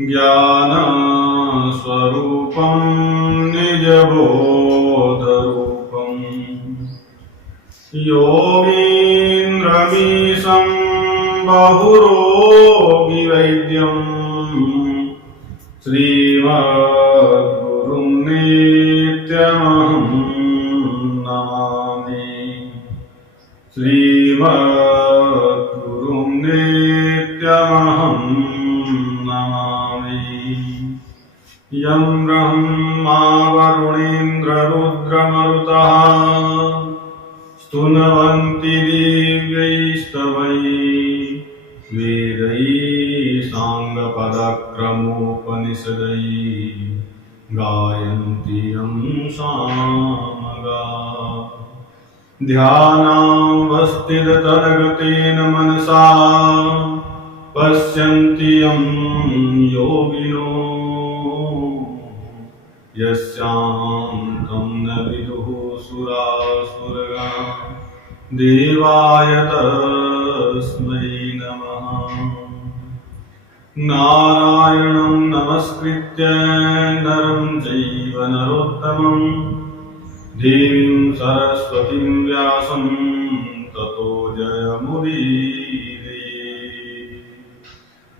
ज्ञानस्वरूपं निजबोधरूपं योगीन्द्रमीशं बहुरोगिवैद्यं श्रीमद्गुरुं नित्यमहं नमामि। श्रीमद्गुरुं नित्यमहं नमामि। यं ब्रह्मा वरुणेन्द्ररुद्रमरुतः स्तुवन्ति दिव्यैस्तवैः वेदैः साङ्गपदक्रमोपनिषदैः गायन्ति यं सामगाः। ध्यानावस्थिततद्गतेन मनसा पश्यन्ति यं योगिनो यस्यान्तं न विदुः सुरासुरगणा देवाय तस्मै नमः। नारायणं नमस्कृत्य नरं चैव नरोत्तमं देवीं सरस्वतीं व्यासं ततो जयमुदीरये।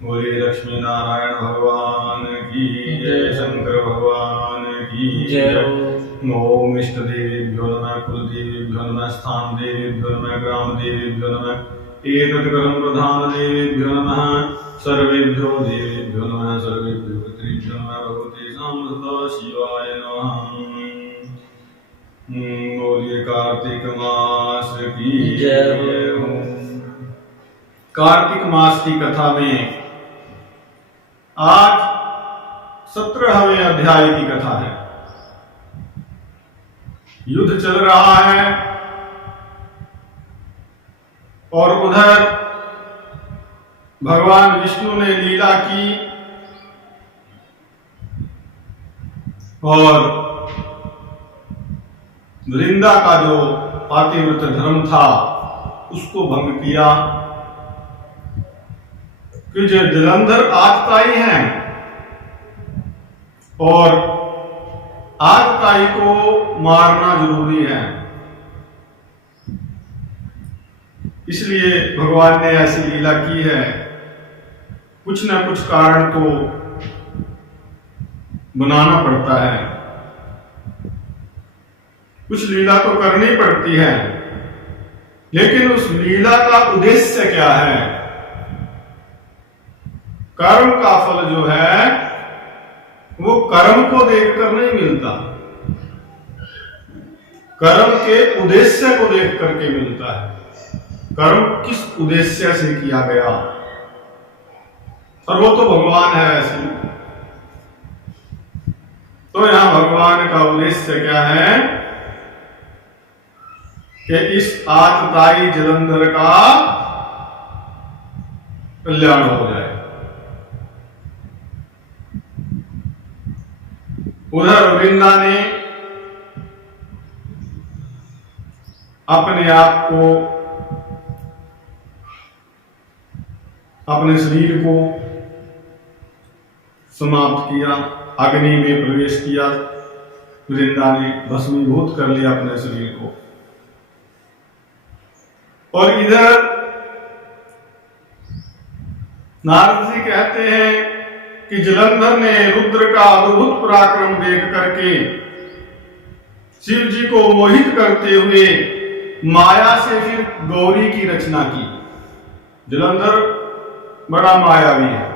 बोले लक्ष्मी नारायण भगवान की जय, शंकर भगवान की जय। ओम इष्ट देवेभ्यो नमः, कुल देवेभ्यो नमः, स्थान देवेभ्यो नमः, ग्राम देवेभ्यो नमः, एतत् कर्म प्रधान देवेभ्यो नमः, सर्वेभ्यो देवेभ्यो नमः, सर्वेभ्यो पितृभ्यो नमः, भगवते सदा शिवाय नमः। बोलिए कार्तिक मास की जय हो। कार्तिक मास की कथा में आज 17वें अध्याय की कथा है। युद्ध चल रहा है और उधर भगवान विष्णु ने लीला की और वृंदा का जो पातिव्रत धर्म था उसको भंग किया कि जो जलंधर आगताई हैं और आगताई को मारना जरूरी है, इसलिए भगवान ने ऐसी लीला की है। कुछ न कुछ कारण तो बनाना पड़ता है, कुछ लीला तो करनी पड़ती है, लेकिन उस लीला का उद्देश्य क्या है? कर्म का फल जो है वो कर्म को देखकर नहीं मिलता, कर्म के उद्देश्य को देख करके मिलता है। कर्म किस उद्देश्य से किया गया, और वो तो भगवान है वैसे। तो यहां भगवान का उद्देश्य क्या है कि इस आतताई जलंधर का कल्याण हो जाए। उधर वृंदा ने अपने आप को, अपने शरीर को समाप्त किया, अग्नि में प्रवेश किया। वृंदा ने भस्मीभूत कर लिया अपने शरीर को। और इधर नारद जी कहते हैं कि जलंधर ने रुद्र का अद्भुत पराक्रम देख करके शिव जी को मोहित करते हुए माया से फिर गौरी की रचना की। जलंधर बड़ा मायावी है।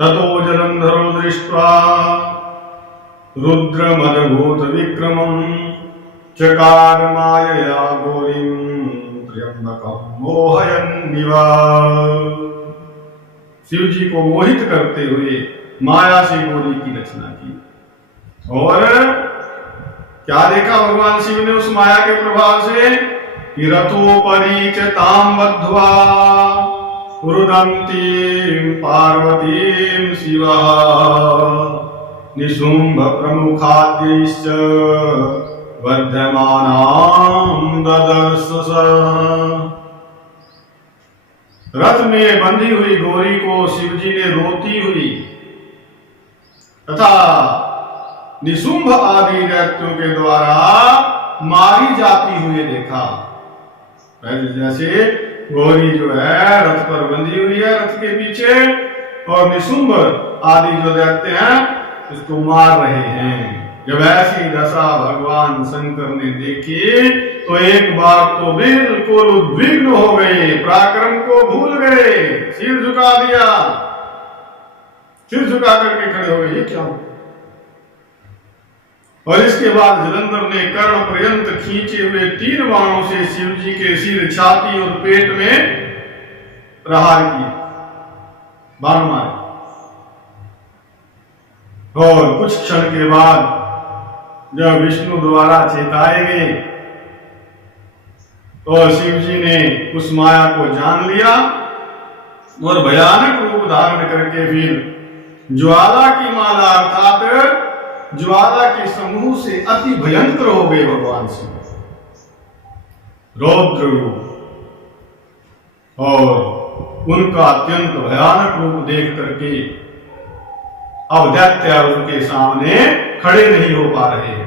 ततो जलंधरो दृष्ट्वा रुद्रमदभूत विक्रमं चकार मायया गौरीं त्र्यंबकं मोहयन्निव। शिव जी को मोहित करते हुए माया से गौरी की रचना की। और क्या देखा भगवान शिव ने उस माया के प्रभाव से? रथोपरि च तां बद्ध्वा रुदन्तीं पार्वतीं शिवः निशुम्भ प्रमुखाद्यैश्च वर्धमानां ददर्श। रथ में बंधी हुई गौरी को शिवजी ने रोती हुई तथा निशुंभ आदि दैत्यों के द्वारा मारी जाती हुई देखा। जैसे गौरी जो है रथ पर बंधी हुई है रथ के पीछे, और निशुंभ आदि जो दैत्य हैं उसको मार रहे हैं। जब ऐसी दशा भगवान शंकर ने देखी तो एक बार तो बिल्कुल उद्विग्न हो गए, पराक्रम को भूल गए, सिर झुका दिया, सिर झुका करके खड़े हो गए, ये क्या हो? और इसके बाद जलंधर ने कर्ण पर्यंत खींचे हुए 3 बाणों से शिव जी के सिर, छाती और पेट में प्रहार किए, बाण मारे। और कुछ क्षण के बाद जब विष्णु द्वारा चेताए गए तो शिव जी ने उस माया को जान लिया और भयानक रूप धारण करके फिर ज्वाला की माला अर्थात ज्वाला के समूह से अति भयंकर हो गए भगवान शिव, रौद्र रूप। और उनका अत्यंत भयानक रूप देख करके अब दैत्य उनके सामने खड़े नहीं हो पा रहे हैं,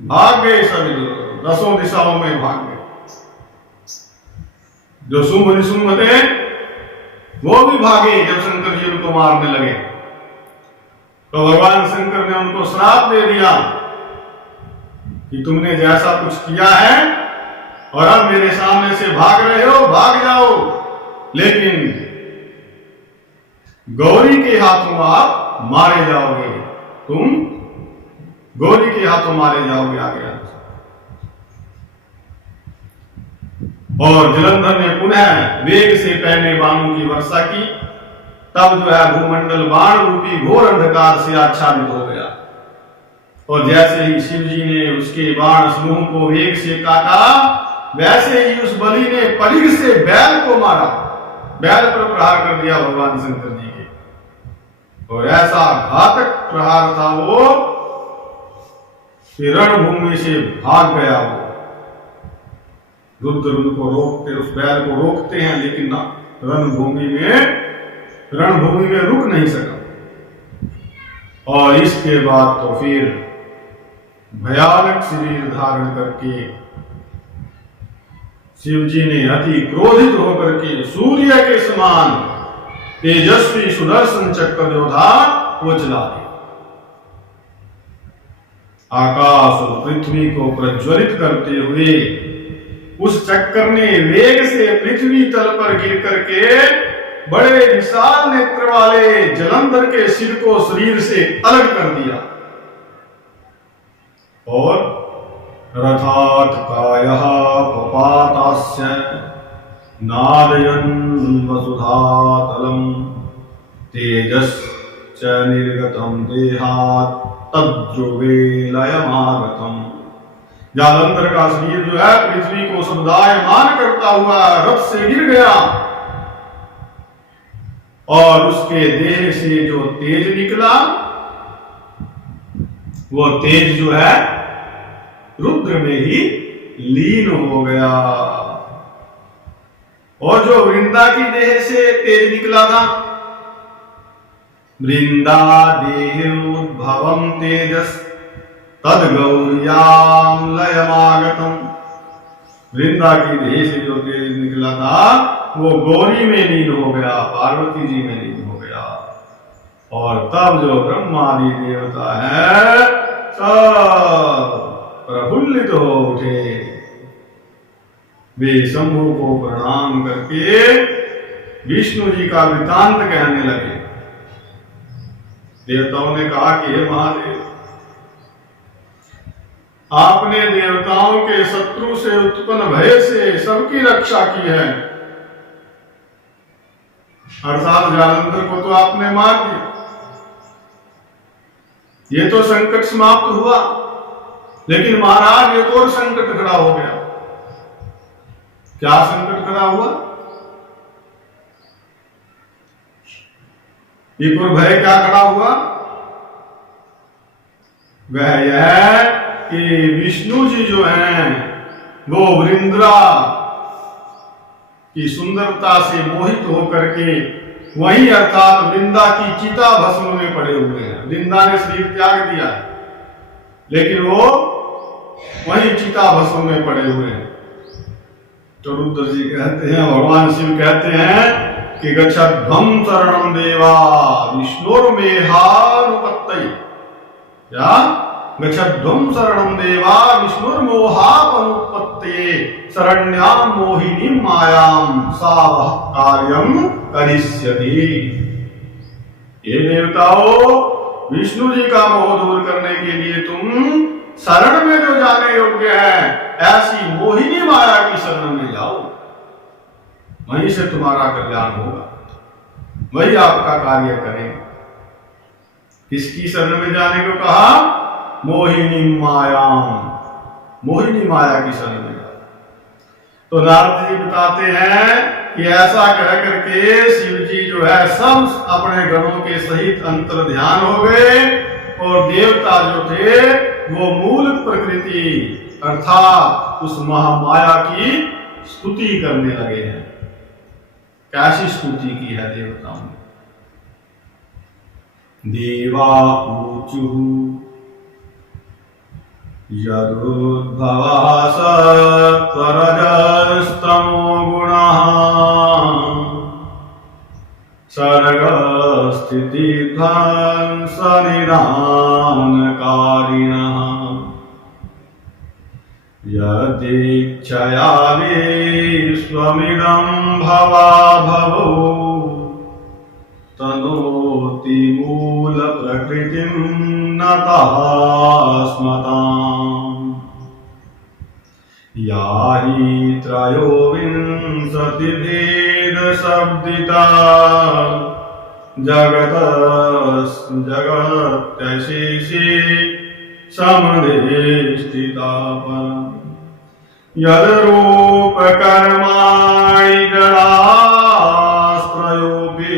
भाग गए सभी, 10 दिशाओं में भाग गए। जो शुंभ निशुंभ थे वो भी भागे जब शंकर जी उनको मारने लगे। तो भगवान शंकर ने उनको श्राप दे दिया कि तुमने जैसा कुछ किया है और अब मेरे सामने से भाग रहे हो, भाग जाओ, लेकिन गौरी के हाथों आप मारे जाओगे, तुम गौरी के हाथों मारे जाओगे आगे। और जलंधर ने पुनः वेग से पहले बाणों की वर्षा की, तब जो है भूमंडल बाण रूपी घोर अंधकार से आच्छादित हो गया। और जैसे ही शिव जी ने उसके बाण समूह को वेग से काटा, वैसे ही उस बलि ने परिघ से बैल को मारा, बैल पर प्रहार कर दिया भगवान शंकर जी के। और ऐसा घातक प्रहार था वो कि रणभूमि से भाग गया वो। रुद्र उनको रोकते, उस बैल को रोकते हैं, लेकिन ना रणभूमि में रुक नहीं सका। और इसके बाद तो फिर भयानक शरीर धारण करके शिव जी ने अति क्रोधित होकर के सूर्य के समान तेजस्वी सुदर्शन चक्र जो था वो चला दिया। आकाश और पृथ्वी को प्रज्वलित करते हुए उस चक्र ने वेग से पृथ्वी तल पर गिर करके बड़े विशाल नेत्र वाले जलंधर के सिर को शरीर से अलग कर दिया। और रथात् कायः पपातास्य नादयन् वसुधातलम् तेजश्च निर्गतं देहात् तद्ध्रुवे लयमागतम्। जालंधर का शरीर जो है पृथ्वी को समुदायमान करता हुआ रथ से गिर गया, और उसके देह से जो तेज निकला वो तेज जो है रुद्र में ही लीन हो गया। और जो वृंदा की देह से तेज निकला था, वृंदा देह उद्भवम तेजस तद गौर्याम लयमागतम। वृंदा की देह से जो तेज निकला था वो गौरी में लीन हो गया, पार्वती जी में लीन हो गया। और तब जो ब्रह्मादि देवता है सब प्रफुल्लित हो उठे, वे शंभु को प्रणाम करके विष्णु जी का वृतांत कहने लगे। देवताओं ने कहा कि हे महादेव, आपने देवताओं के शत्रु से उत्पन्न भय से सबकी रक्षा की है, अर्थात जालंधर को तो आपने मार दिया, ये तो संकट समाप्त हुआ, लेकिन महाराज एक और संकट खड़ा हो गया। क्या संकट खड़ा हुआ? एक और भय क्या खड़ा हुआ? वह यह कि विष्णु जी जो हैं वो वृंद्रा की सुंदरता से मोहित होकर के वही अर्थात वृंदा की चिता भस्म में पड़े हुए हैं। वृंदा ने शरीर त्याग दिया है, लेकिन वो वही चिता भस्म में पड़े हुए हैं। तो रुद्र जी कहते हैं, भगवान शिव कहते हैं कि गच्छध्वं शरणं देवा विष्णुर्मेहानुपत्तये, या गच्छध्वं शरणं देवा विष्णुर्मोहापनुपत्तये शरण्यां मोहिनीं मायां सा वः कार्यं करिष्यति। ये देवताओं, विष्णु जी का मोह दूर करने के लिए तुम शरण में जो जाने योग्य है, ऐसी मोहिनी माया की शरण में जाओ, वहीं से तुम्हारा कल्याण होगा, वही आपका कार्य करेंगे। किसकी शरण में जाने को कहा? मोहिनी मायाम, मोहिनी माया की शरण में जाओ। तो नारद जी बताते हैं कि ऐसा कह करके शिव जी जो है सब अपने गणों के सहित अंतर ध्यान हो गए, और देवता जो थे वो मूल प्रकृति अर्थात उस महामाया की स्तुति करने लगे हैं। कैसी स्तुति की है देवताओं ने? देवा ऊचुः यदुद्भवः सत्त्वरजस्तमो गुणः सर्गस्थितिध्वंसनिदानकारिणः यदीच्छया विश्वमिदं भवाभवो तनोति मूलप्रकृतिं नतः स्मताम्। या हि त्रयोविंशतिभेदशब्दिता जगत्यशेषे समधिष्ठिता यद्रूपकर्माणि जडास्त्रयोऽपि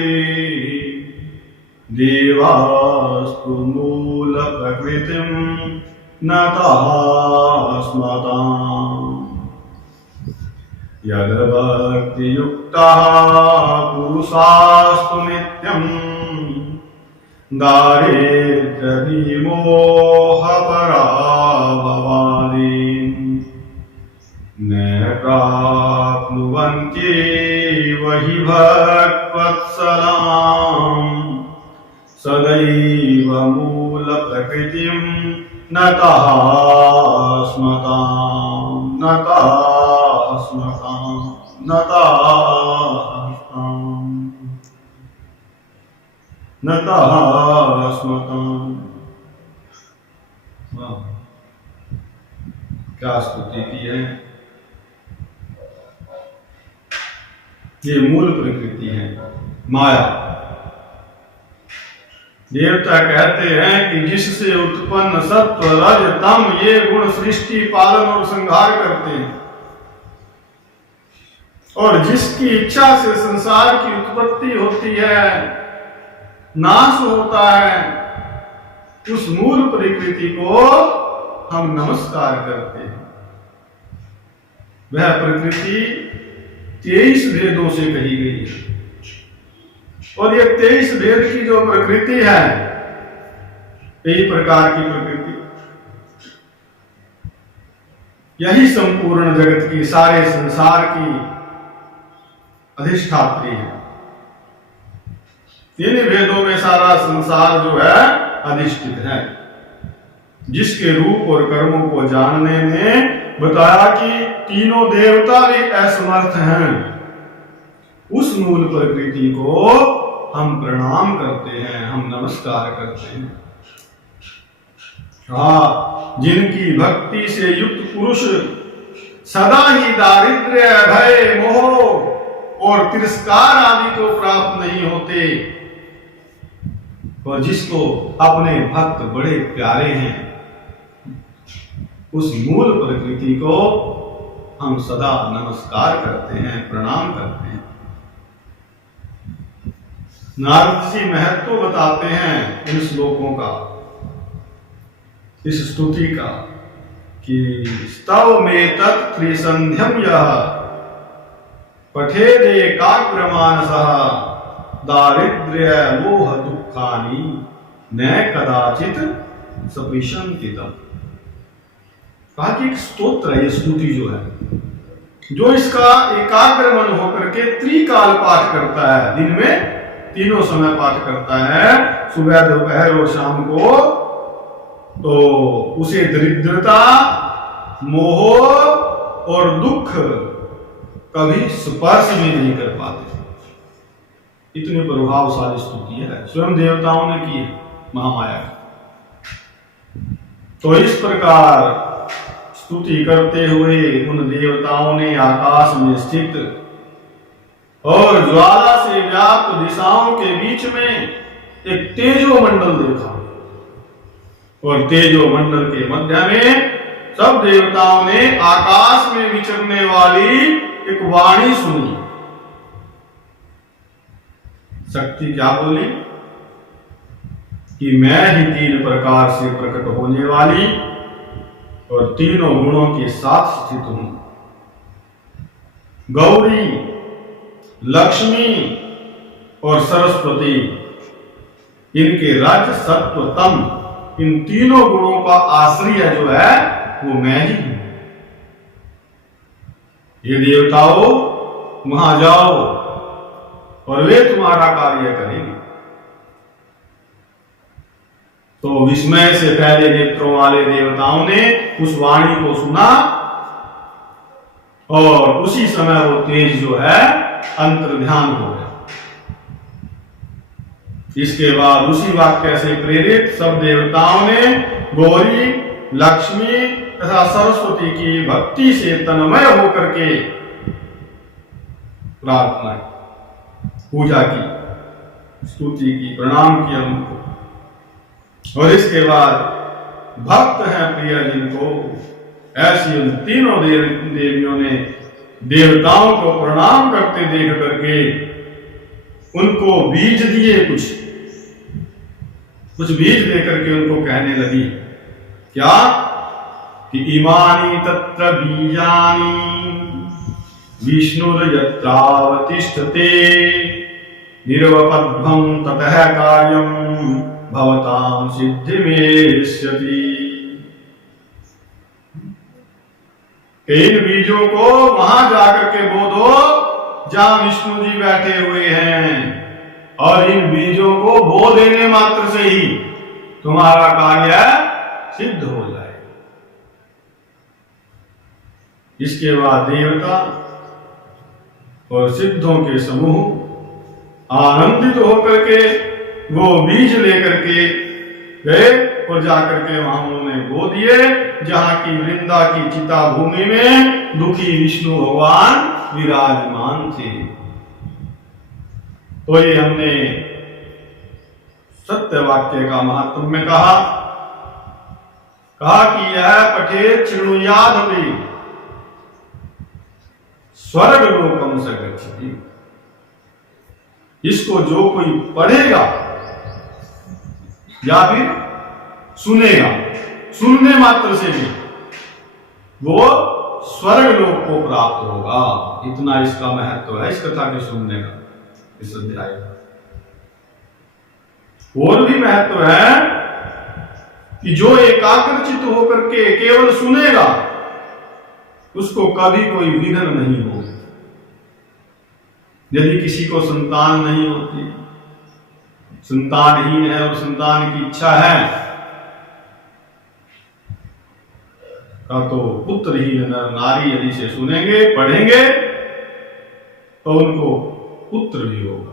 देवास्तु मूलप्रकृतिं नतः स्मताम्। यद्भक्तियुक्तः पुरुषास्तु नित्यं दारिद्र्यविमोहपराभवादि न प्राप्नुवन्त्येव हि भक्तवत्सलाम् सदैव मूलप्रकृतिं नतः स्मताम्, नतः स्मताम्, नतः नतः स्मताम्। क्या स्तुति की है? ये मूल प्रकृति है माया। देवता कहते हैं कि जिससे उत्पन्न सत्व रज तम ये गुण सृष्टि पालन और संहार करते हैं, और जिसकी इच्छा से संसार की उत्पत्ति होती है, नाश होता है, उस मूल प्रकृति को हम नमस्कार करते हैं। वह प्रकृति 23 भेदों से कही गई है, और ये 23 भेद की जो प्रकृति है, यही प्रकार की प्रकृति, यही संपूर्ण जगत की, सारे संसार की अधिष्ठात्री है। तीन भेदों में सारा संसार जो है अधिष्ठित है। जिसके रूप और कर्मों को जानने में बताया कि तीनों देवता भी असमर्थ हैं, उस मूल प्रकृति को हम प्रणाम करते हैं, हम नमस्कार करते हैं। हाँ, जिनकी भक्ति से युक्त पुरुष सदा ही दारिद्र्य, भय, मोह और तिरस्कार आदि को प्राप्त नहीं होते, और जिसको अपने भक्त बड़े प्यारे हैं, उस मूल प्रकृति को हम सदा नमस्कार करते हैं, प्रणाम करते हैं। नारद जी महत्व बताते हैं इन श्लोकों का, इस स्तुति का, कि स्तव में तत् त्रिसंध्यम यः पठेदेकाग्रमानसः दारिद्र्य मोह दुःखानि न कदाचित सपिशन्ति तम्। कहा कि एक स्तोत्र है, ये स्तुति जो है, जो इसका एकाग्र मन होकर के त्रिकाल पाठ करता है, दिन में तीनों समय पाठ करता है, सुबह दोपहर और शाम को, तो उसे दरिद्रता मोह और दुख कभी स्पर्श भी नहीं कर पाते। इतनी प्रभावशाली स्तुति है, स्वयं देवताओं ने की है, महामाया। तो इस प्रकार स्तुति करते हुए उन देवताओं ने आकाश में स्थित और ज्वाला से व्याप्त दिशाओं के बीच में एक तेजो मंडल देखा, और तेजो मंडल के मध्य में सब देवताओं ने आकाश में विचरने वाली एक वाणी सुनी। शक्ति क्या बोली कि मैं ही तीन प्रकार से प्रकट होने वाली और तीनों गुणों के साथ स्थित हूं। गौरी, लक्ष्मी और सरस्वती, इनके रज सत्व तम, इन तीनों गुणों का आश्रय जो है वो मैं ही हूं। ये देवताओं वहां जाओ और वे तुम्हारा कार्य करेंगे। तो विस्मय से पहले नेत्रों वाले देवताओं ने उस वाणी को सुना और उसी समय वो तेज जो है अंतर्ध्यान हो गया। इसके बाद उसी वाक्य से प्रेरित सब देवताओं ने गौरी, लक्ष्मी तथा सरस्वती की भक्ति से तन्मय होकर के प्रार्थना, पूजा की, स्तुति की, प्रणाम किया उनको। और इसके बाद भक्त हैं प्रिय जिनको, ऐसी उन तीनों देवियों ने देवताओं को प्रणाम करते देख करके उनको बीज दिए, कुछ बीज देकर के उनको कहने लगी क्या कि इमानि तत्र बीजानि विष्णुर्यत्रावतिष्ठते निर्वपद्भं ततः कार्यं भवतां सिद्धिमेष्यति। इन बीजों को वहां जाकर के बोधो जहां विष्णु जी बैठे हुए हैं, और इन बीजों को बो देने मात्र से ही तुम्हारा कार्य सिद्ध हो जाए। इसके बाद देवता और सिद्धों के समूह आनंदित होकर के वो बीज लेकर के गए और जाकर के वहां उन्होंने बो दिए, जहां की वृंदा की चिता भूमि में दुखी विष्णु भगवान विराजमान थे। तो ये हमने सत्य वाक्य का महत्व में कहा कि यह पठे चिणुयाद भी स्वर्ग लोकम से गच्छति। इसको जो कोई पढ़ेगा या फिर सुनेगा, सुनने मात्र से भी वो स्वर्ग लोक को प्राप्त होगा। इतना इसका महत्व है इस कथा के सुनने का, इस अध्याय का। और भी महत्व है कि जो एकाग्रचित होकर के केवल सुनेगा उसको कभी कोई विघ्न नहीं होगा। यदि किसी को संतान नहीं होती, संतानहीन है और संतान की इच्छा है, तो पुत्रहीन नर नारी यदि से सुनेंगे, पढ़ेंगे तो उनको पुत्र भी होगा।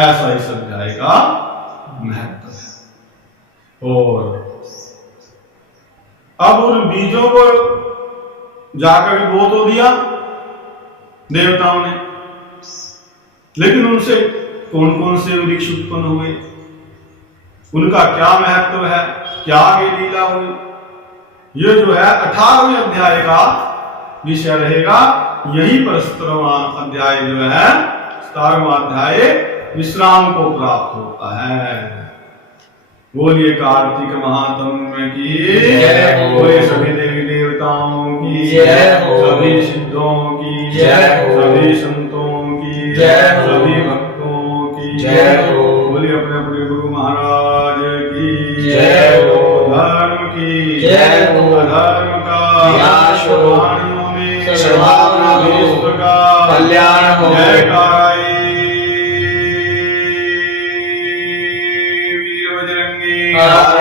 ऐसा इस अध्याय का महत्व है। और अब उन बीजों को जाकर बो तो दिया देवताओं ने, लेकिन उनसे कौन कौन से वृक्ष उत्पन्न हुए, उनका क्या महत्व है, क्या आगे लीला हुई, ये जो है 18वें अध्याय का विषय रहेगा। यही पर 17वां अध्याय जो है, 17वां अध्याय विश्राम को प्राप्त होता है। बोलिए कार्तिक महात्म्य की, बोले सभी देवी देवता देवताओं की जय हो। सभी सिद्धों की जय हो। सभी संतों की जय हो। सभी भक्तों की जय हो। बोलिए अपने अपने गुरु महाराज की जय हो। धर्म की जय हो। अधर्म का विनाश हो। प्राणियों में सर्वभावना हो। विश्व का कल्याण हो। जयकाराय वीर बजरंगी हर